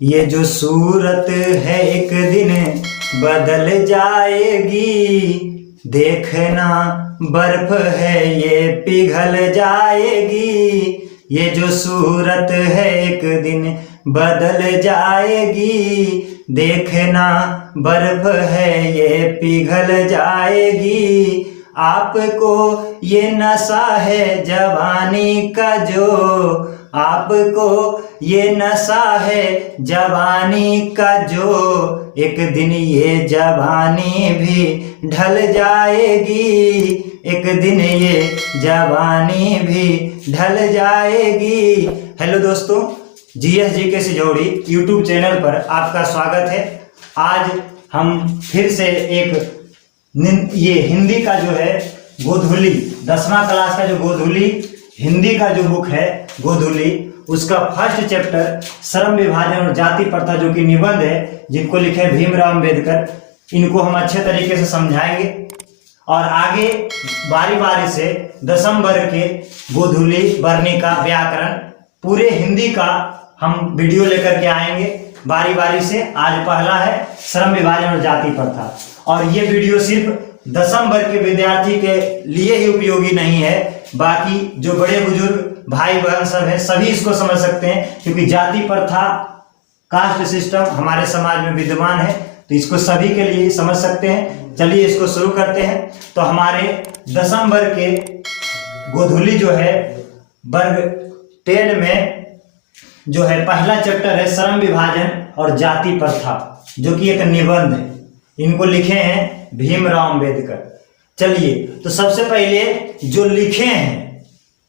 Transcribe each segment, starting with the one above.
ये जो सूरत है एक दिन बदल जाएगी, देखना बर्फ है ये पिघल जाएगी। ये जो सूरत है एक दिन बदल जाएगी, देखना बर्फ है ये पिघल जाएगी। आपको ये नशा है जवानी का जो, आपको ये नशा है जवानी का जो, एक दिन ये जवानी भी ढल जाएगी, एक दिन ये जवानी भी ढल जाएगी। हेलो दोस्तों, GSG के सिजौड़ी यूट्यूब चैनल पर आपका स्वागत है। आज हम फिर से एक ये हिंदी का जो है गोधूली 10वां क्लास का जो गोधूली हिंदी का जो बुक है गोधूली, उसका फर्स्ट चैप्टर श्रम विभाजन और जाति प्रथा जो कि निबंध है, जिनको लिखे भीमराव अंबेडकर, इनको हम अच्छे तरीके से समझाएंगे और आगे बारी बारी से 10वीं वर्ग के गोधूली वर्णिका व्याकरण पूरे हिंदी का हम वीडियो लेकर के आएंगे बारी बारी से। आज पहला है श्रम विभाजन और जाति प्रथा, और ये वीडियो सिर्फ 10वीं वर्ग के विद्यार्थी के लिए ही उपयोगी नहीं है, बाकी जो बड़े बुजुर्ग भाई बहन सब है सभी इसको समझ सकते हैं, क्योंकि जाति प्रथा कास्ट सिस्टम हमारे समाज में विद्यमान है, तो इसको सभी के लिए समझ सकते हैं। चलिए इसको शुरू करते हैं। तो हमारे 10वीं वर्ग के गोधूली जो है वर्ग 10 में जो है पहला चैप्टर है श्रम विभाजन और जाति प्रथा, जो कि एक निबंध है। इनको लिखे हैं भीमराव अंबेडकर। चलिए तो सबसे पहले जो लिखे हैं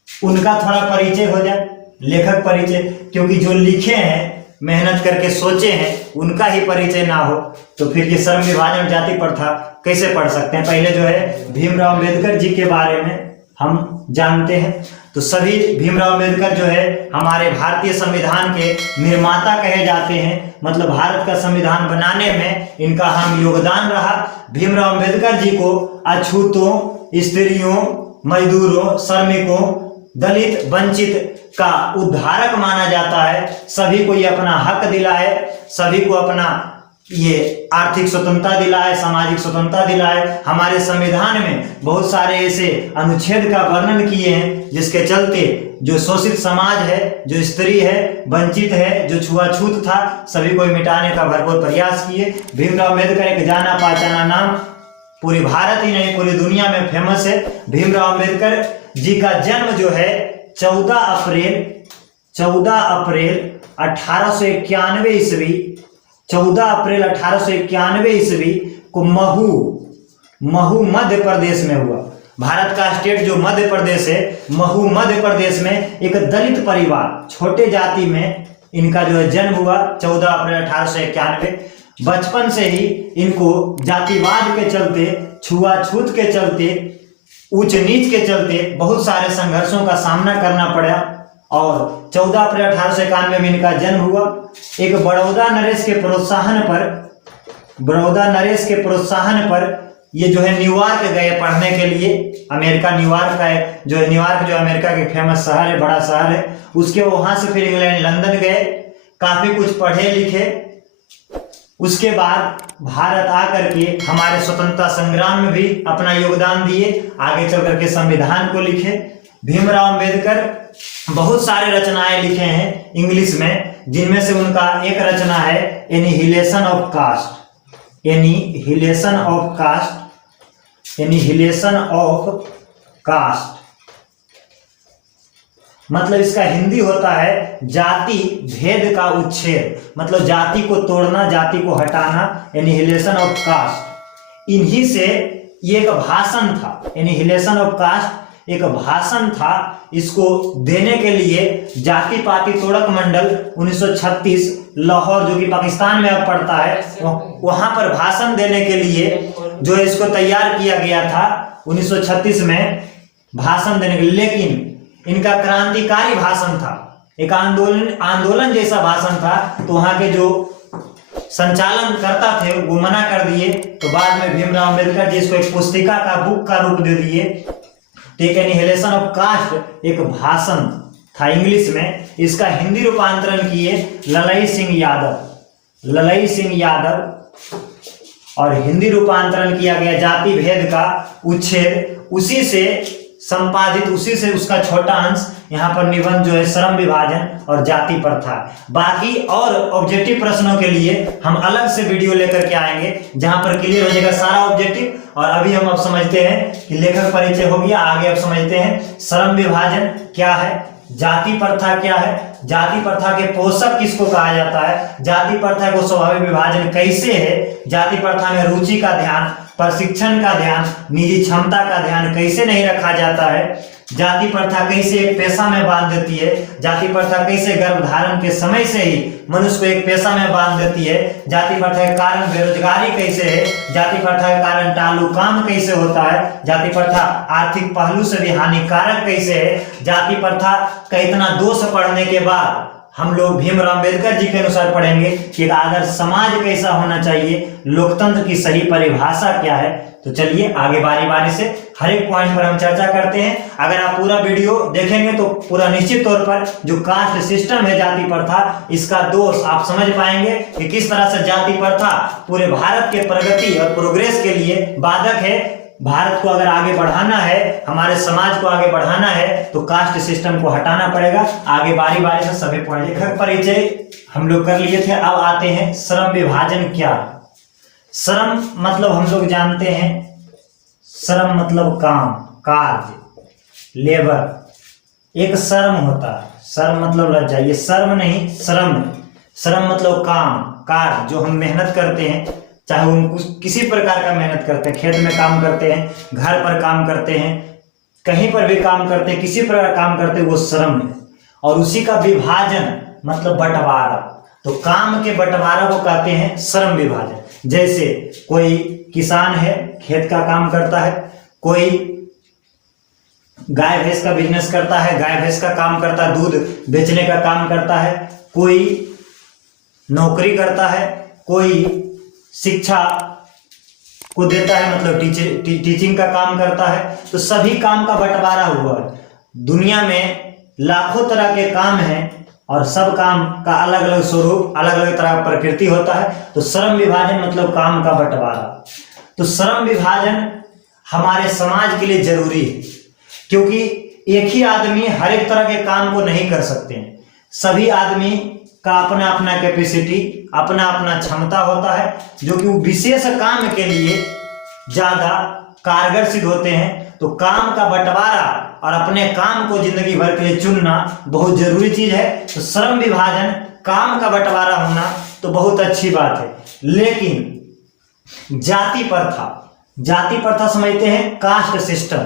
उनका थोड़ा परिचय हो जाए, लेखक परिचय, क्योंकि जो लिखे हैं मेहनत करके सोचे हैं उनका ही परिचय ना हो तो फिर ये श्रम विभाजन जाति प्रथा कैसे पढ़ सकते हैं। पहले जो है भीमराव अंबेडकर जी के बारे में हम जानते हैं। तो सभी भीमराव अंबेडकर जो है हमारे भारतीय संविधान के निर्माता कहे जाते हैं, मतलब भारत का संविधान बनाने में इनका अहम योगदान रहा। भीमराव अंबेडकर जी को अछूतों, स्त्रियों, मजदूरों, श्रमिकों, दलित, वंचित का उद्धारक माना जाता है। सभी को ये अपना हक दिलाए, सभी को अपना ये आर्थिक स्वतंत्रता दिलाए, सामाजिक स्वतंत्रता दिलाए। हमारे संविधान में बहुत सारे ऐसे अनुच्छेद का वर्णन किए हैं जिसके चलते जो शोषित समाज है, जो स्त्री है, वंचित है, जो छुआछूत था, सभी को मिटाने का भरपूर प्रयास किए। भीमराव अंबेडकर एक जाना पहचाना नाम पूरे भारत ही नहीं पूरी दुनिया में फेमस है। भीमराव अंबेडकर जी का जन्म जो है 14 अप्रैल 1891 ईस्वी 14 अप्रैल 1891 ईस्वी को महू मध्य प्रदेश में हुआ। भारत का स्टेट जो मध्य प्रदेश है, महू मध्य प्रदेश में एक दलित परिवार, छोटे जाति में इनका जो है जन्म हुआ 14 अप्रैल 1891। बचपन से ही इनको जातिवाद के चलते, छुआछूत के चलते, उच्च नीच के चलते बहुत सारे संघर्षों का सामना करना पड़ा और 14 अप्रैल 1891 में इनका जन्म हुआ। एक बड़ौदा नरेश के प्रोत्साहन पर ये जो है न्यूयॉर्क गए पढ़ने के लिए। अमेरिका न्यूयॉर्क का जो है, न्यूयॉर्क जो अमेरिका के फेमस शहर है, बड़ा शहर है, उसके वहां से फिर इंग्लैंड लंदन गए, काफी कुछ पढ़े लिखे। उसके बाद भारत आकर के हमारे स्वतंत्रता संग्राम में भी अपना योगदान दिए, आगे चल करके संविधान को लिखे। भीमराव अंबेडकर बहुत सारे रचनाएं लिखे हैं इंग्लिश में, जिनमें से उनका एक रचना है एनिहिलेशन ऑफ कास्ट। मतलब इसका हिंदी होता है जाति भेद का उच्छेद, मतलब जाति को तोड़ना, जाति को हटाना, एनिहिलेशन ऑफ कास्ट। इन्हीं से ये एक भाषण था, एनिहिलेशन ऑफ कास्ट एक भाषण था। इसको देने के लिए जाति पाति तोड़क मंडल 1936 लाहौर, जो कि पाकिस्तान में अब पड़ता है, वहां पर भाषण देने के लिए जो है इसको तैयार किया गया था 1936 में भाषण देने के लिए। लेकिन इनका क्रांतिकारी भाषण था, एक आंदोलन जैसा भाषण था, तो वहां के जो संचालन करता थे वो मना कर दिए। तो बाद में भीमराव अंबेडकर जी इसको एक पुस्तिका का बुक का रूप दे दिए। तो एक एनिहिलेशन ऑफ कास्ट एक भाषण था इंग्लिश में, इसका हिंदी रूपांतरण किए ललई सिंह यादव, ललई सिंह यादव, और हिंदी रूपांतरण किया गया जाति भेद का उच्छेद, उसी से संपादित, उसी से उसका छोटा अंश यहाँ पर निबंध जो है श्रम विभाजन और जाति प्रथा। बाकी और ऑब्जेक्टिव प्रश्नों के लिए हम अलग से वीडियो लेकर के आएंगे जहां पर क्लियर हो जाएगा सारा ऑब्जेक्टिव। और अभी हम अब समझते हैं कि लेखक परिचय हो गया, आगे अब समझते हैं श्रम विभाजन क्या है, जाति प्रथा क्या है, जाति प्रथा के पोषक किसको कहा जाता है, जाति प्रथा को स्वाभाविक विभाजन कैसे है, जाति प्रथा में रुचि का ध्यान, प्रशिक्षण का ध्यान, निजी क्षमता का ध्यान कैसे नहीं रखा जाता है, जाति प्रथा कैसे एक पेशा में बांध देती है, जाति प्रथा कैसे गर्भधारण के समय से ही मनुष्य को एक पेशा में बांध देती है, जाति प्रथा के कारण बेरोजगारी कैसे है, जाति प्रथा के कारण टालू काम कैसे होता है, जाति प्रथा आर्थिक पहलू से भी हानिकारक कैसे है, जाति प्रथा का इतना दोष पढ़ने के बाद हम लोग भीमराव अम्बेडकर जी के अनुसार पढ़ेंगे कि एक आदर्श समाज कैसा होना चाहिए, लोकतंत्र की सही परिभाषा क्या है। तो चलिए आगे बारी बारी से हर एक पॉइंट पर हम चर्चा करते हैं। अगर आप पूरा वीडियो देखेंगे तो पूरा निश्चित तौर पर जो कास्ट सिस्टम है जाति प्रथा, इसका दोष आप समझ पाएंगे कि किस तरह से जाति प्रथा पूरे भारत के प्रगति और प्रोग्रेस के लिए बाधक है। भारत को अगर आगे बढ़ाना है, हमारे समाज को आगे बढ़ाना है तो कास्ट सिस्टम को हटाना पड़ेगा। आगे बारी बारी से सभी पॉइंट, लेखक परिचय हम लोग कर लिए थे। अब आते हैं श्रम विभाजन क्या है। श्रम मतलब हम लोग जानते हैं, श्रम मतलब काम, कार्य, लेबर। एक श्रम होता है, श्रम मतलब लज्जा, ये श्रम नहीं श्रम। श्रम मतलब काम, कार्य, जो हम मेहनत करते हैं, चाहे हम किसी प्रकार का मेहनत करते हैं, खेत में काम करते हैं, घर पर काम करते हैं, कहीं पर भी काम करते हैं, किसी प्रकार काम करते हैं, वो श्रम है। और उसी का विभाजन मतलब बंटवारा, तो काम के बंटवारा को कहते हैं श्रम विभाजन। जैसे कोई किसान है, खेत का काम करता है, कोई गाय भैंस का बिजनेस करता है, गाय भैंस का काम करता है, दूध बेचने का काम करता है, कोई नौकरी करता है, कोई शिक्षा को देता है मतलब टीचिंग का काम करता है। तो सभी काम का बंटवारा हुआ है। दुनिया में लाखों तरह के काम हैं और सब काम का अलग अलग स्वरूप, अलग अलग तरह का प्रकृति होता है। तो श्रम विभाजन मतलब काम का बंटवारा। तो श्रम विभाजन हमारे समाज के लिए जरूरी है, क्योंकि एक ही आदमी हर एक तरह के काम को नहीं कर सकते हैं। सभी आदमी का अपना अपना कैपेसिटी, अपना अपना क्षमता होता है, जो कि वो विशेष काम के लिए ज्यादा कारगर सिद्ध होते हैं। तो काम का बंटवारा और अपने काम को जिंदगी भर के लिए चुनना बहुत जरूरी चीज है। तो श्रम विभाजन, काम का बंटवारा होना तो बहुत अच्छी बात है। लेकिन जाति प्रथा, जाति प्रथा समझते हैं कास्ट सिस्टम।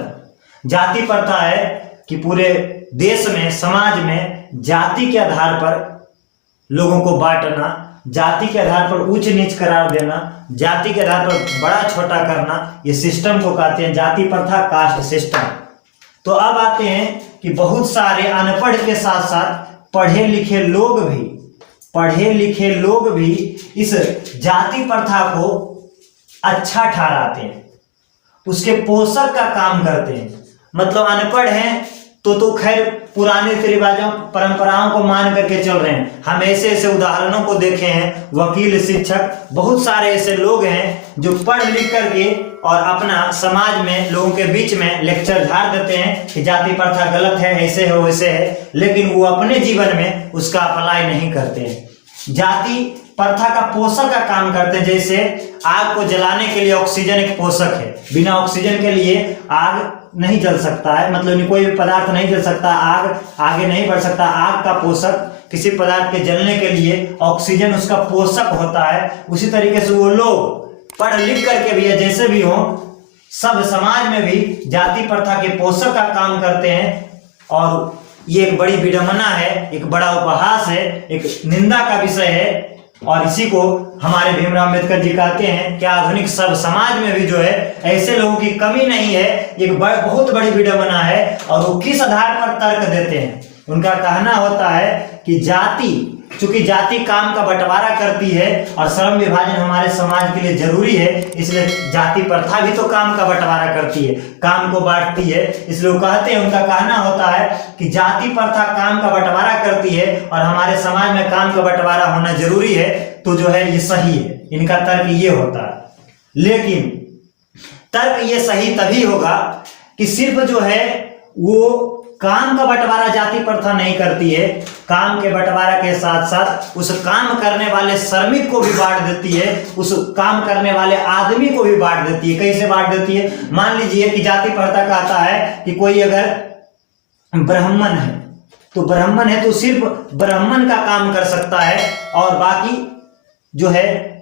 जाति प्रथा है कि पूरे देश में, समाज में जाति के आधार पर लोगों को बांटना, जाति के आधार पर उच्च नीच करार देना, जाति के आधार पर बड़ा छोटा करना, ये सिस्टम को कहते हैं जाति प्रथा, कास्ट सिस्टम। तो अब आते हैं कि बहुत सारे अनपढ़ के साथ साथ पढ़े लिखे लोग भी इस जाति प्रथा को अच्छा ठहराते हैं, उसके पोषक का काम करते हैं। मतलब अनपढ़ हैं तो खैर पुराने रिवाजों, परंपराओं को मान करके चल रहे हैं। हम ऐसे ऐसे उदाहरणों को देखे हैं, वकील, शिक्षक, बहुत सारे ऐसे लोग हैं जो पढ़ लिख करके और अपना समाज में लोगों के बीच में लेक्चर झाड़ देते हैं कि जाति प्रथा गलत है, ऐसे है वैसे है, लेकिन वो अपने जीवन में उसका अप्लाई नहीं करते हैं। जाति प्रथा का पोषक का काम करते हैं। जैसे आग को जलाने के लिए ऑक्सीजन एक पोषक है, बिना ऑक्सीजन के लिए आग नहीं जल सकता है, मतलब कोई भी पदार्थ नहीं जल सकता, आग आगे नहीं बढ़ सकता। आग का पोषक, किसी पदार्थ के जलने के लिए ऑक्सीजन उसका पोषक होता है। उसी तरीके से वो लोग पढ़ लिख करके भी, जैसे भी हो, सब समाज में भी जाति प्रथा के पोषक का काम करते हैं। और ये एक बड़ी विडंबना है, एक बड़ा उपहास है, एक निंदा का विषय है। और इसी को हमारे भीमराव अम्बेडकर जी कहते हैं कि आधुनिक सब समाज में भी जो है ऐसे लोगों की कमी नहीं है, एक बहुत बड़ी विडंबना है। और वो किस आधार पर तर्क देते हैं? उनका कहना होता है कि जाति चूंकि जाति काम का बंटवारा करती है और श्रम विभाजन हमारे समाज के लिए जरूरी है, इसलिए जाति प्रथा भी तो काम का बंटवारा करती है, काम को बांटती है। इसलिए वो कहते हैं, उनका कहना होता है कि जाति प्रथा काम का बंटवारा करती है और हमारे समाज में काम का बंटवारा होना जरूरी है, तो जो है ये सही है। इनका तर्क ये होता है। लेकिन तर्क ये सही तभी होगा कि सिर्फ जो है वो काम का बंटवारा जाति प्रथा नहीं करती है, काम के बंटवारा के साथ साथ उस काम करने वाले श्रमिक को भी बांट देती है, उस काम करने वाले आदमी को भी बांट देती है। कैसे बांट देती है? मान लीजिए कि जाति प्रथा कहता है कि कोई अगर ब्राह्मण है तो ब्राह्मण है तो सिर्फ ब्राह्मण का काम कर सकता है और बाकी जो है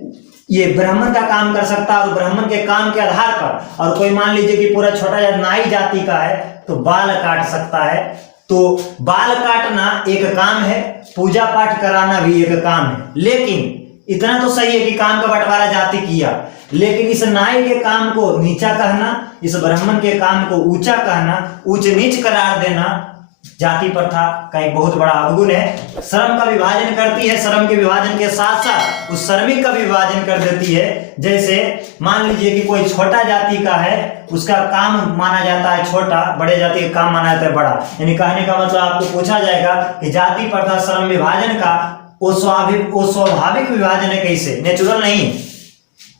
ये ब्राह्मण का काम कर सकता है और ब्राह्मण के काम के आधार पर, और कोई मान लीजिए कि पूरा छोटा नाई जाति का है तो बाल काट सकता है। तो बाल काटना एक काम है, पूजा पाठ कराना भी एक काम है। लेकिन इतना तो सही है कि काम का बंटवारा जाति किया, लेकिन इस नाई के काम को नीचा कहना, इस ब्राह्मण के काम को ऊंचा कहना, ऊंच नीच करार देना जाति प्रथा का एक बहुत बड़ा अवगुण है। श्रम का विभाजन करती है, श्रम के विभाजन के साथ साथ उस श्रमिक का भी विभाजन कर देती है। जैसे मान लीजिए कि कोई छोटा जाति का है, उसका काम माना जाता है छोटा, बड़े जाति का काम माना जाता है बड़ा। यानी कहने का मतलब आपको पूछा जाएगा कि जाति प्रथा श्रम विभाजन का वो स्वाभाविक विभाजन है, कैसे? नेचुरल नहीं,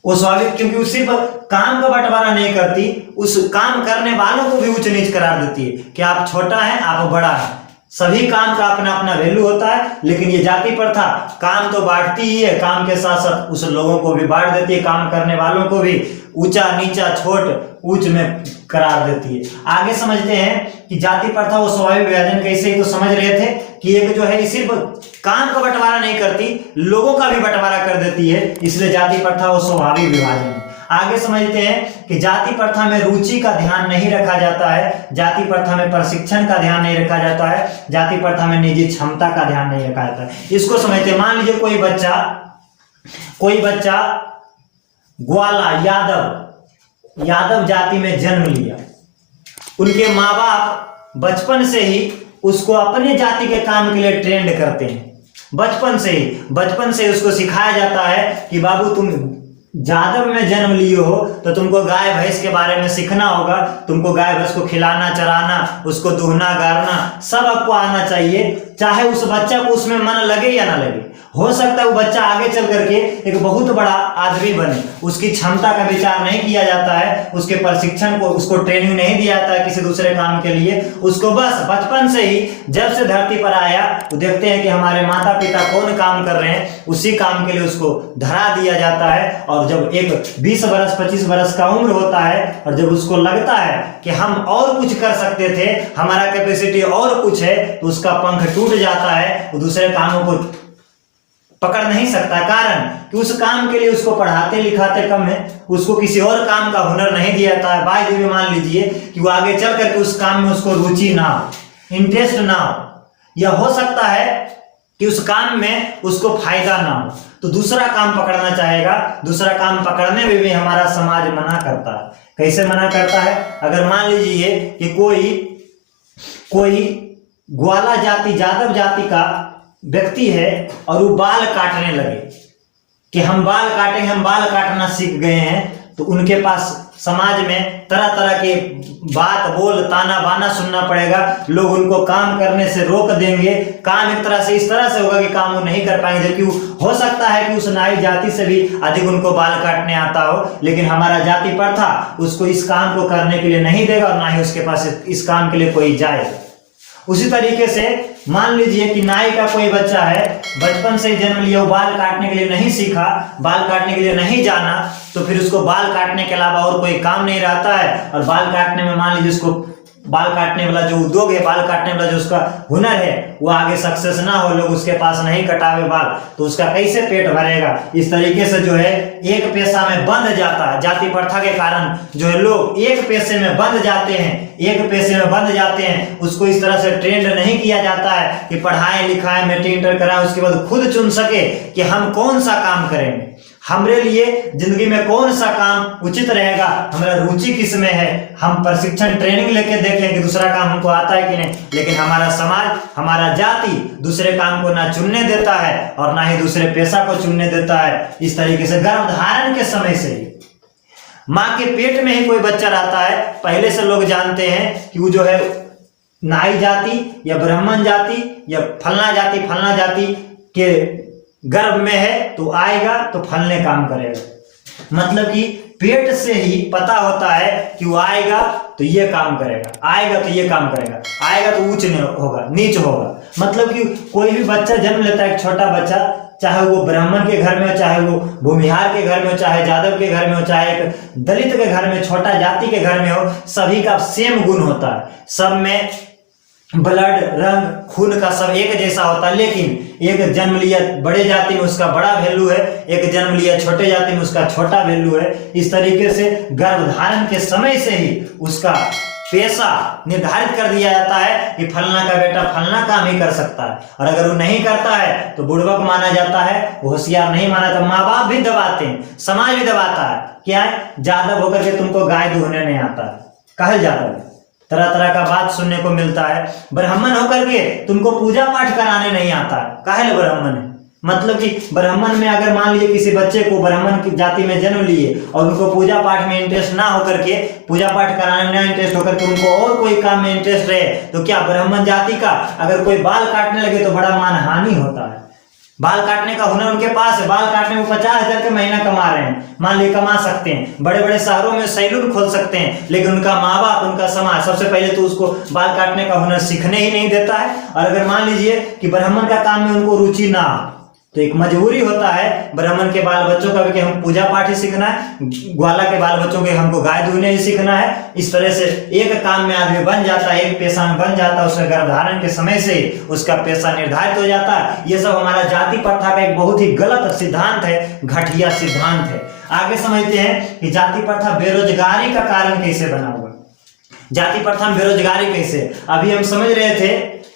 वो स्वाभाविक, क्योंकि वो सिर्फ काम का बंटवारा नहीं करती, उस काम करने वालों को भी उच्च नीच करार देती है कि आप छोटा है, आप बड़ा है। सभी काम का अपना अपना वैल्यू होता है, लेकिन ये जाति प्रथा काम तो बांटती ही है, काम के साथ साथ उस लोगों को भी बांट देती है, काम करने वालों को भी ऊंचा नीचा छोट उच्च में करार देती है। आगे समझते हैं कि जाति प्रथा वो स्वाभाविक विभाजन कैसे, तो समझ रहे थे कि एक जो है सिर्फ काम का बंटवारा नहीं करती, लोगों का भी बंटवारा कर देती है, इसलिए जाति प्रथा वो स्वाभाविक विभाजन है। आगे समझते हैं कि जाति प्रथा में रुचि का ध्यान नहीं रखा जाता है, जाति प्रथा में प्रशिक्षण का ध्यान नहीं रखा जाता है, जाति प्रथा में निजी क्षमता का ध्यान नहीं रखा जाता है। इसको समझते हैं। मान लीजिए कोई बच्चा ग्वाला यादव जाति में जन्म लिया, उनके माँ बाप बचपन से ही उसको अपने जाति के काम के लिए ट्रेंड करते हैं। बचपन से उसको सिखाया जाता है कि बाबू तुम यादव में जन्म लिए हो तो तुमको गाय भैंस के बारे में सीखना होगा, तुमको गाय भैंस को खिलाना चराना, उसको दूहना गारना सब आपको आना चाहिए, चाहे उस बच्चा को उसमें मन लगे या ना लगे। हो सकता है वो बच्चा आगे चल करके एक बहुत बड़ा आदमी बने, उसकी क्षमता का विचार नहीं किया जाता है, उसके प्रशिक्षण को, उसको ट्रेनिंग नहीं दिया जाता है किसी दूसरे काम के लिए, उसको बस बचपन से ही जब से धरती पर आया वो देखते हैं कि हमारे माता पिता कौन काम कर रहे हैं, उसी काम के लिए उसको धरा दिया जाता है। और जब एक 20 वर्ष 25 वर्ष का उम्र होता है और जब उसको लगता है कि हम और कुछ कर सकते थे, हमारा कैपेसिटी और कुछ है, तो उसका पंख टूट जाता है, वो दूसरे कामों को पकड़ नहीं सकता, कारण कि उस काम के लिए उसको पढ़ाते लिखाते कम है, उसको किसी और काम का हुनर नहीं दिया जाता है। बाय द वे मान लीजिए कि वो आगे चल करके उस काम में उसको रुचि ना हो, इंटरेस्ट ना हो, या हो सकता है कि उस काम में उसको फायदा ना हो, तो दूसरा काम पकड़ना चाहेगा। दूसरा काम पकड़ने में भी हमारा समाज मना करता है। कैसे मना करता है? अगर मान लीजिए कि कोई ग्वाला जाति यादव जाति का व्यक्ति है और वो बाल काटने लगे कि हम बाल काटेंगे, हम बाल काटना सीख गए हैं, तो उनके पास समाज में तरह तरह के बात बोल ताना बाना सुनना पड़ेगा, लोग उनको काम करने से रोक देंगे, काम एक तरह से इस तरह से होगा कि काम वो नहीं कर पाएंगे, जबकि हो सकता है कि उस नाई जाति से भी अधिक उनको बाल काटने आता हो, लेकिन हमारा जाति प्रथा उसको इस काम को करने के लिए नहीं देगा और ना ही उसके पास इस काम के लिए कोई जाएगा। उसी तरीके से मान लीजिए कि नाई का कोई बच्चा है, बचपन से ही जन्म लिया, वो बाल काटने के लिए नहीं सीखा, बाल काटने के लिए नहीं जाना, तो फिर उसको बाल काटने के अलावा और कोई काम नहीं रहता है। और बाल काटने में मान लीजिए उसको बाल काटने वाला जो उद्योग है, बाल काटने वाला जो उसका हुनर है, वो आगे सक्सेस ना हो, लोग उसके पास नहीं कटावे बाल, तो उसका कैसे पेट भरेगा? इस तरीके से जो है एक पेशा में बंध जाता है। जाति प्रथा के कारण जो है लोग एक पेशे में बंध जाते हैं, उसको इस तरह से ट्रेंड नहीं किया जाता है कि पढ़ाएं लिखाएं मैट्रिक इंटर कराएं, उसके बाद खुद चुन सके कि हम कौन सा काम करेंगे। हमरे लिए जिंदगी में कौन सा काम उचित रहेगा, हमारा रुचि किस में है, हम प्रशिक्षण ट्रेनिंग लेके देखें कि दूसरा काम हमको आता है कि नहीं। लेकिन हमारा समाज, हमारा जाति दूसरे काम को ना चुनने देता है और ना ही दूसरे पेशा को चुनने देता है। इस तरीके से गर्भधारण के समय से ही माँ के पेट में ही कोई बच्चा रहता है, पहले से लोग जानते हैं कि वो जो है नाई जाति या ब्राह्मण जाति या फलना जाति के गर्भ में है, तो आएगा तो फलने काम करेगा। मतलब कि पेट से ही पता होता है कि वो आएगा तो ये काम करेगा, आएगा तो ये काम करेगा, आएगा तो ऊंच होगा, नीच होगा। मतलब कि कोई भी बच्चा जन्म लेता है, एक छोटा बच्चा, चाहे वो ब्राह्मण के घर में हो, चाहे वो भूमिहार के घर में हो, चाहे यादव के घर में हो, चाहे एक दलित के घर में, छोटा जाति के घर में हो, सभी का सेम गुण होता है। सब में ब्लड, रंग, खून का सब एक जैसा होता है। लेकिन एक जन्म लिया बड़े जाति में उसका बड़ा वैल्यू है, एक जन्म लिया छोटे जाति में उसका छोटा वैल्यू है। इस तरीके से गर्भधारण के समय से ही उसका पेशा निर्धारित कर दिया जाता है कि फलना का बेटा फलना काम ही कर सकता है, और अगर वो नहीं करता है तो बुड़बक माना जाता है, वो होशियार नहीं माना जाता। माँ बाप भी दबाते हैं, समाज भी दबाता है। क्या है, जादव होकर के तुमको गाय दूहने नहीं आता है, कहा जाता है। तरह तरह का बात सुनने को मिलता है। ब्राह्मण होकर के तुमको पूजा पाठ कराने नहीं आता है, काहे ब्राह्मण है। मतलब कि ब्राह्मण में अगर मान लीजिए किसी बच्चे को ब्राह्मण की जाति में जन्म लिए और उनको पूजा पाठ में इंटरेस्ट ना होकर के, पूजा पाठ कराने में ना इंटरेस्ट होकर के उनको और कोई काम में इंटरेस्ट रहे, तो क्या ब्राह्मण जाति का अगर कोई बाल काटने लगे तो बड़ा मानहानि होता है। बाल काटने का हुनर उनके पास है, बाल काटने में 50,000 के महीना कमा रहे हैं, मान ली कमा सकते हैं, बड़े बड़े शहरों में सैलून खोल सकते हैं। लेकिन उनका माँ बाप, उनका समाज सबसे पहले तो उसको बाल काटने का हुनर सीखने ही नहीं देता है। और अगर मान लीजिए कि ब्राह्मण का काम में उनको रुचि ना हो, तो एक मजबूरी होता है ब्राह्मण के बाल बच्चों का भी कि हम पूजा पाठ ही सीखना है, ग्वाला के बाल बच्चों के हमको गाय दूहने ही सीखना है। इस तरह से एक काम में आदमी बन जाता है, एक पेशा में बन जाता है, उसका गर्भधारण के समय से उसका पेशा निर्धारित हो जाता है। ये सब हमारा जाति प्रथा का एक बहुत ही गलत सिद्धांत है, घटिया सिद्धांत है। आगे समझते हैं कि जाति प्रथा बेरोजगारी का कारण कैसे बना हुआ। जाति प्रथा में बेरोजगारी कैसे, अभी हम समझ रहे थे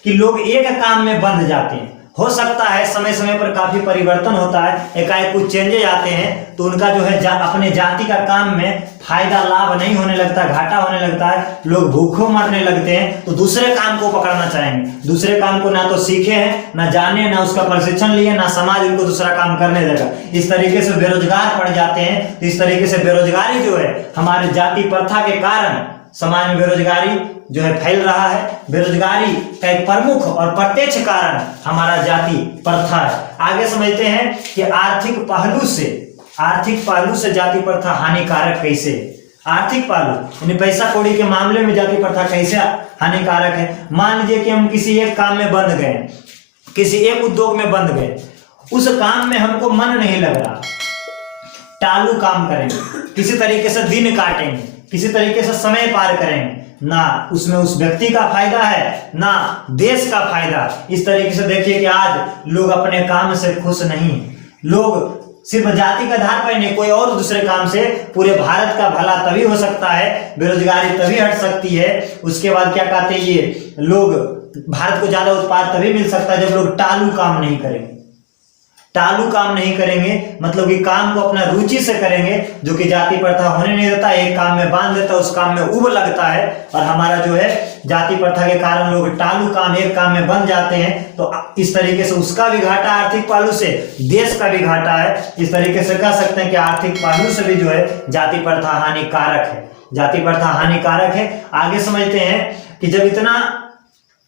कि लोग एक काम में बंध जाते हैं। हो सकता है समय समय पर काफी परिवर्तन होता है, एकाएक कुछ चेंजेज आते हैं, तो उनका जो है अपने जाति का काम में फायदा लाभ नहीं होने लगता, घाटा होने लगता है, लोग भूखों मरने लगते हैं, तो दूसरे काम को पकड़ना चाहेंगे। दूसरे काम को ना तो सीखे हैं, ना जाने, ना उसका प्रशिक्षण लिए, ना समाज उनको दूसरा काम करने देगा। इस तरीके से बेरोजगार पड़ जाते हैं। इस तरीके से बेरोजगारी जो है हमारे जाति प्रथा के कारण समाज में बेरोजगारी जो है फैल रहा है। बेरोजगारी का एक प्रमुख और प्रत्यक्ष कारण हमारा जाति प्रथा है। आगे समझते हैं कि आर्थिक पहलू से जाति प्रथा हानिकारक कैसे। आर्थिक पहलू यानी पैसा कौड़ी के मामले में जाति प्रथा कैसे हानिकारक है। मान लीजिए कि हम किसी एक काम में बंध गए, किसी एक उद्योग में बंध गए, उस काम में हमको मन नहीं लग रहा, टालू काम करेंगे, किसी तरीके से दिन काटेंगे, किसी तरीके से समय पार करेंगे, ना उसमें उस व्यक्ति का फायदा है, ना देश का फायदा। इस तरीके से देखिए कि आज लोग अपने काम से खुश नहीं। लोग सिर्फ जाति के आधार पर नहीं, कोई और दूसरे काम से पूरे भारत का भला तभी हो सकता है, बेरोजगारी तभी हट सकती है। उसके बाद क्या कहते हैं, ये लोग भारत को ज्यादा उत्पाद तभी मिल सकता है जब लोग टालू काम नहीं करेंगे। टालू काम नहीं करेंगे मतलब कि काम को अपना रुचि से करेंगे, जो कि जाति प्रथा होने नहीं देता। एक काम में बांध देता, उस काम में उब लगता है। और हमारा जो है जाति प्रथा के कारण लोग टालू काम, एक काम में बन जाते हैं। तो इस तरीके से उसका भी घाटा, आर्थिक पहलू से देश का भी घाटा है। इस तरीके से कह सकते हैं कि आर्थिक पहलू से भी जो है जाति प्रथा हानिकारक है। जाति प्रथा हानिकारक है। आगे समझते हैं कि जब इतना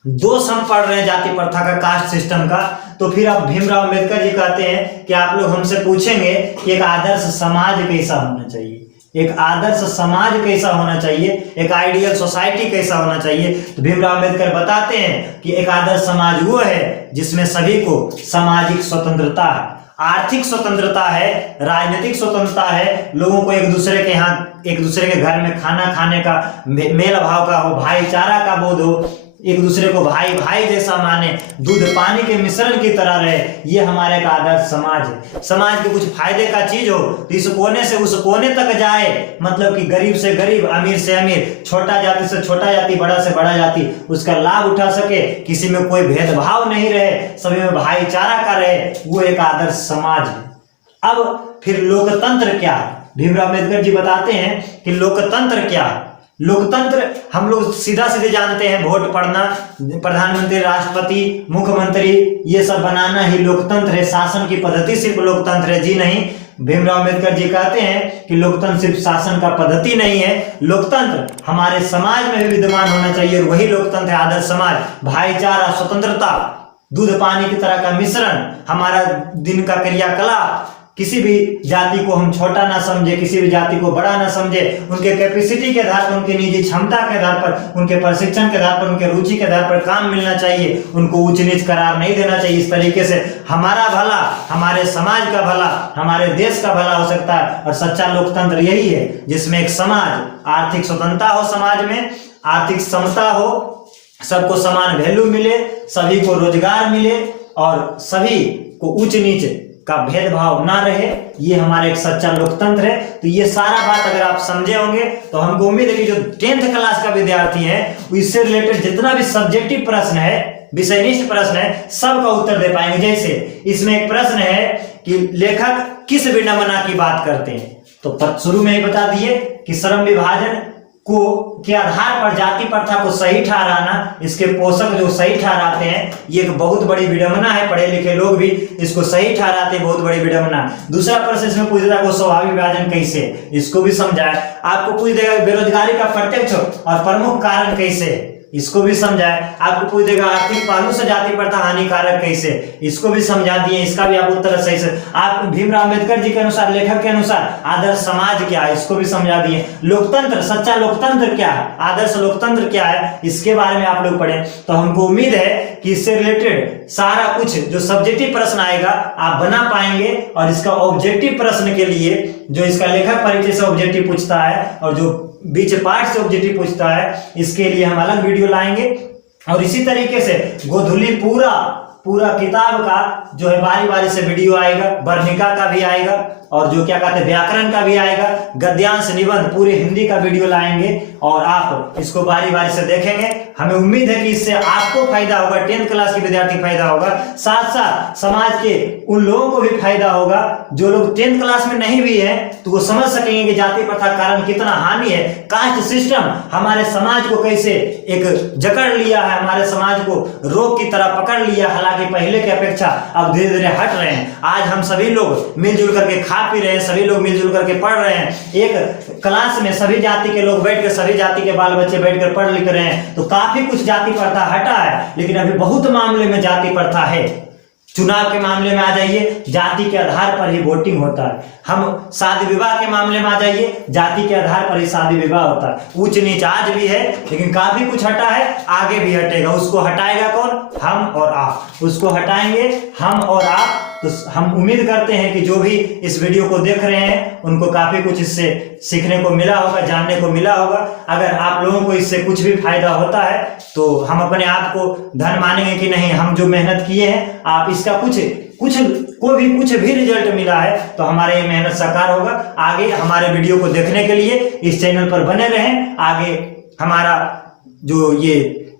दोष हम पढ़ रहे हैं जाति प्रथा का, कास्ट सिस्टम का, तो फिर अब भीमराव अंबेडकर जी कहते हैं कि आप लोग हमसे पूछेंगे कि एक आदर्श समाज कैसा होना चाहिए, एक आदर्श समाज कैसा होना चाहिए, एक आइडियल सोसाइटी कैसा होना चाहिए। तो भीमराव अंबेडकर बताते हैं कि एक आदर्श समाज वो है जिसमें सभी को सामाजिक स्वतंत्रता है, आर्थिक स्वतंत्रता है, राजनीतिक स्वतंत्रता है, लोगों को एक दूसरे के यहाँ, एक दूसरे के घर में खाना खाने का मेल भाव का हो, भाईचारा का बोध हो, एक दूसरे को भाई भाई जैसा माने, दूध पानी के मिश्रण की तरह रहे। ये हमारे का आदर्श समाज है। समाज के कुछ फायदे का चीज हो तो इस कोने से उस कोने तक जाए, मतलब कि गरीब से गरीब, अमीर से अमीर, छोटा जाति से छोटा जाति, बड़ा से बड़ा जाति उसका लाभ उठा सके, किसी में कोई भेदभाव नहीं रहे, सभी में भाईचारा का रहे, वो एक आदर्श समाज है। अब फिर लोकतंत्र क्या है? भीमराव अम्बेडकर जी बताते हैं कि लोकतंत्र क्या है। लोकतंत्र हम लोग सीधा सीधे जानते हैं, वोट पड़ना, प्रधानमंत्री, राष्ट्रपति, मुख्यमंत्री, ये सब बनाना ही लोकतंत्र है। शासन की पद्धति सिर्फ लोकतंत्र है? जी नहीं। भीमराव अम्बेडकर जी कहते हैं कि लोकतंत्र सिर्फ शासन का पद्धति नहीं है, लोकतंत्र हमारे समाज में भी विद्यमान होना चाहिए, और वही लोकतंत्र है आदर्श समाज। भाईचारा, स्वतंत्रता, दूध पानी की तरह का मिश्रण, हमारा दिन का क्रियाकलाप, किसी भी जाति को हम छोटा ना समझे, किसी भी जाति को बड़ा ना समझे, उनके कैपेसिटी के आधार पर, उनकी निजी क्षमता के आधार पर, उनके प्रशिक्षण के आधार पर, उनके रुचि के आधार पर काम मिलना चाहिए, उनको ऊंच नीच करार नहीं देना चाहिए। इस तरीके से हमारा भला, हमारे समाज का भला, हमारे देश का भला हो सकता है। और सच्चा लोकतंत्र यही है जिसमें एक समाज, आर्थिक स्वतंत्रता हो, समाज में आर्थिक समता हो, सबको समान वैल्यू मिले, सभी को रोजगार मिले और सभी को ऊंच नीच का भेदभाव ना रहे, ये हमारा एक सच्चा लोकतंत्र है। तो ये सारा बात अगर आप समझे होंगे तो हमको उम्मीद है कि जो 10th क्लास का विद्यार्थी है इससे रिलेटेड जितना भी सब्जेक्टिव प्रश्न है, विषयनिष्ठ प्रश्न है, सबका उत्तर दे पाएंगे। जैसे इसमें एक प्रश्न है कि लेखक किस विडंबना की बात करते हैं, तो शुरू में ही बता दिए कि श्रम विभाजन को के आधार पर जाति प्रथा को सही ठहराना, इसके पोषक जो सही ठहराते हैं, ये एक बहुत बड़ी विडंबना है। पढ़े लिखे लोग भी इसको सही ठहराते हैं, बहुत बड़ी विडंबना। दूसरा प्रश्न इसमें पूछ देगा वो स्वाभाविक विभाजन कैसे, इसको भी समझाए। आपको पूछ देगा बेरोजगारी का प्रत्यक्ष और प्रमुख कारण कैसे, इसको भी समझाए। आपको पूछ देगा आर्थिक पहलू से जाति प्रथा हानिकारक कैसे, इसको भी समझा दिए, इसका भी आप उत्तर सही से। आप भीमराव अम्बेडकर जी के अनुसार, लेखक के अनुसार आदर्श समाज क्या है, इसको भी समझा दिए। लोकतंत्र, सच्चा लोकतंत्र क्या है, आदर्श लोकतंत्र क्या है, इसके बारे में आप लोग पढ़े। तो हमको उम्मीद है कि इससे रिलेटेड सारा कुछ जो सब्जेक्टिव प्रश्न आएगा आप बना पाएंगे। और इसका ऑब्जेक्टिव प्रश्न के लिए जो इसका लेखक परिचय से ऑब्जेक्टिव पूछता है और जो बीच पार्ट से ऑब्जेक्टिव पूछता है, इसके लिए हम अलग वीडियो लाएंगे। और इसी तरीके से गोधुली पूरा किताब का जो है बारी बारी से वीडियो आएगा, वर्णिका का भी आएगा और जो क्या कहते हैं व्याकरण का भी आएगा, गद्यांश, निबंध, पूरे हिंदी का वीडियो लाएंगे और आप इसको बारी बारी से देखेंगे। हमें उम्मीद है कि इससे आपको फायदा होगा, 10th क्लास के विद्यार्थी फायदा होगा, साथ साथ समाज के उन लोगों को भी फायदा होगा जो लोग 10th क्लास में नहीं भी है, तो वो समझ सकेंगे कि जाति प्रथा कारण कितना हानि है। कास्ट सिस्टम हमारे समाज को कैसे एक जकड़ लिया है, हमारे समाज को रोग की तरह पकड़ लिया, हालांकि पहले की अपेक्षा अब धीरे धीरे हट रहे हैं। आज हम सभी लोग मिलजुल करके खा पी रहे हैं, सभी लोग मिलजुल करके पढ़ रहे हैं, एक क्लास में सभी जाति के लोग बैठ कर, सभी जाति के बाल बच्चे बैठकर पढ़ लिख रहे हैं। तो काफी कुछ जाति प्रथा हटा है, लेकिन अभी बहुत मामले में जाति प्रथा है। चुनाव के मामले में आ जाइए, जाति के आधार पर ही वोटिंग होता है। हम शादी विवाह के मामले में आ जाइए, जाति के आधार पर ही शादी विवाह होता है। ऊंच नीच आज भी है, लेकिन काफी कुछ हटा है, आगे भी हटेगा। उसको हटाएगा कौन? हम और आप। उसको हटाएंगे हम और आप। तो हम उम्मीद करते हैं कि जो भी इस वीडियो को देख रहे हैं उनको काफी कुछ इससे सीखने को मिला होगा, जानने को मिला होगा। अगर आप लोगों को इससे कुछ भी फायदा होता है तो हम अपने आप को धन मानेंगे कि नहीं, हम जो मेहनत किए हैं, आप इसका कुछ भी रिजल्ट मिला है तो हमारे ये मेहनत साकार होगा। आगे हमारे वीडियो को देखने के लिए इस चैनल पर बने रहें। आगे हमारा जो ये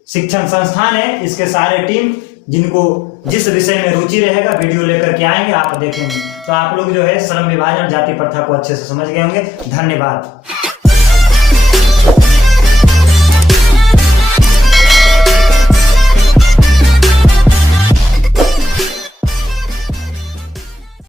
शिक्षण संस्थान है, इसके सारे टीम जिनको जिस विषय में रुचि रहेगा वीडियो लेकर के आएंगे, आप देखेंगे। तो आप लोग जो है श्रम विभाजन, जाति प्रथा को अच्छे से समझ गए होंगे। धन्यवाद।